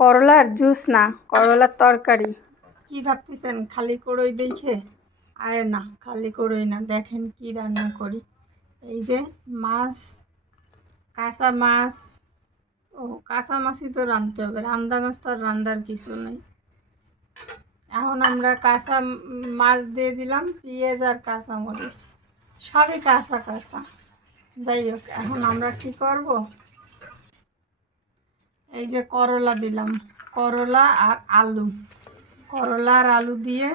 করলার জুস না, করলার তরকারি। কি ভাবতেছেন? খালি করই দেখে? আরে না, খালি করই না। দেখেন কি রান্না করি। এই যে মাছ, কাঁচা মাছ। ও, কাঁচা মাছই তো রাঁধতে হবে। রান্দা মাছ তো আর রান্দার কিছু নেই। এখন আমরা কাঁচা মাছ দিয়ে দিলাম, পেঁয়াজ আর কাঁচা মরিচ সবই কাঁচা কাঁচা। যাই হোক, এখন আমরা কি করব? এই যে করলা দিলাম। করলা আর আলু। করলা আর আলু দিয়ে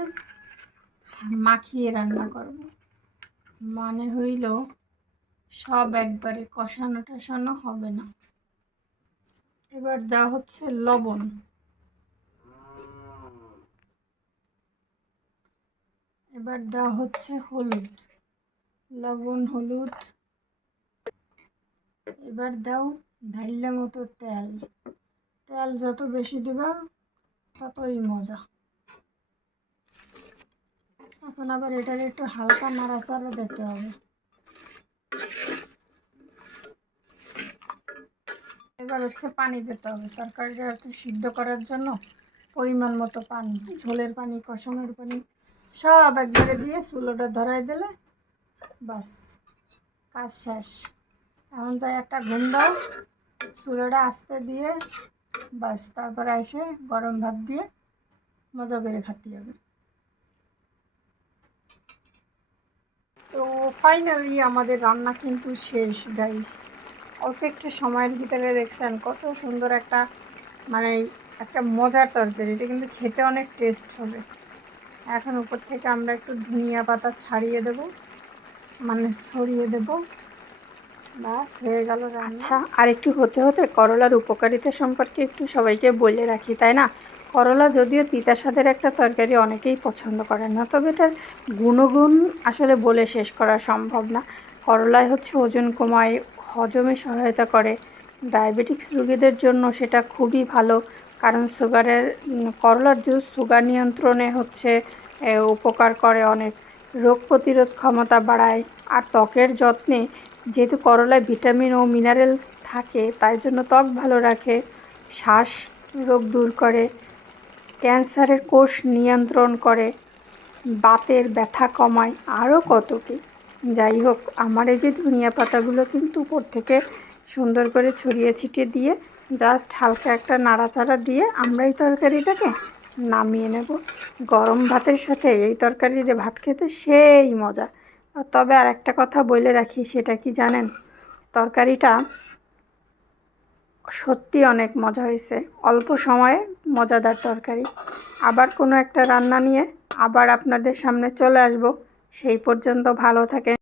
মাখিয়ে রান্না করব। মানে হইল সব একবারে কষানো টষানো হবে না। এবার দেওয়া হচ্ছে লবণ। এবার দেওয়া হচ্ছে হলুদ। লবণ, হলুদ। এবার দাও ঢাইলে মতো তেল। তেল যত বেশি দিবা, ততই মজা। এখন আবার এটাকে একটু হালকা নাড়াচাড়া দিতে হবে। এবার হচ্ছে পানি দিতে হবে। তরকারিটা একটু সিদ্ধ করার জন্য পরিমাণ মতো পানি, ঝোলের পানি, কষানোর পানি, সব একবারে দিয়ে চুলোটা ধরাই দিলে বাস, কাজ শেষ। এখন যাই একটা ঘুম দাও, চুলোটা আস্তে দিয়ে বাস, তারপরে এসে গরম ভাত দিয়ে মজা করে খাতে হবে। তো ফাইনালি আমাদের রান্না কিন্তু শেষ গাইস অল্প একটু সময়ের ভিতরে দেখছেন, কত সুন্দর একটা মানে একটা মজার তরকারি। এটা কিন্তু খেতে অনেক টেস্ট হবে। এখন উপর থেকে আমরা একটু ধনিয়া পাতা ছাড়িয়ে দেব মানে ছড়িয়ে দেব। বাস, হয়ে গেল আচ্ছা আর একটু হতে হতে করলার উপকারিতা সম্পর্কে একটু সবাইকে বলে রাখি, তাই না? করলা যদিও তিতা স্বাদের একটা তরকারি অনেকেই পছন্দ করে না, তবে এটার গুণগুণ আসলে বলে শেষ করা সম্ভব না। করলায় হচ্ছে ওজন কমায়, হজমে সহায়তা করে। ডায়াবেটিক্স রোগীদের জন্য সেটা খুবই ভালো, কারণ সুগারের করলার জুস সুগার নিয়ন্ত্রণে হচ্ছে উপকার করে অনেক। রোগ প্রতিরোধ ক্ষমতা বাড়ায়, আর ত্বকের যত্নে যেহেতু করলায় ভিটামিন ও মিনারেল থাকে, তাই জন্য ত্বক ভালো রাখে, শ্বাস রোগ দূর করে, ক্যান্সারের কোষ নিয়ন্ত্রণ করে, বাতের ব্যথা কমায়, আরও কত কি। যাই হোক, আমার এই যে ধনিয়া পাতাগুলো কিন্তু উপর থেকে সুন্দর করে ছড়িয়ে ছিটিয়ে দিয়ে জাস্ট হালকা একটা নাড়াচাড়া দিয়ে আমরা এই তরকারিটাকে নামিয়ে নেব। গরম ভাতের সাথে এই তরকারি দিয়ে ভাত খেতে সেই মজা। তবে আর একটা কথা বলে রাখি, সেটা কি জানেন? তরকারিটা সত্যি অনেক মজা হয়েছে। অল্প সময়ে মজাদার তরকারি। আবার কোনো একটা রান্না নিয়ে আবার আপনাদের সামনে চলে আসব। সেই পর্যন্ত ভালো থাকেন।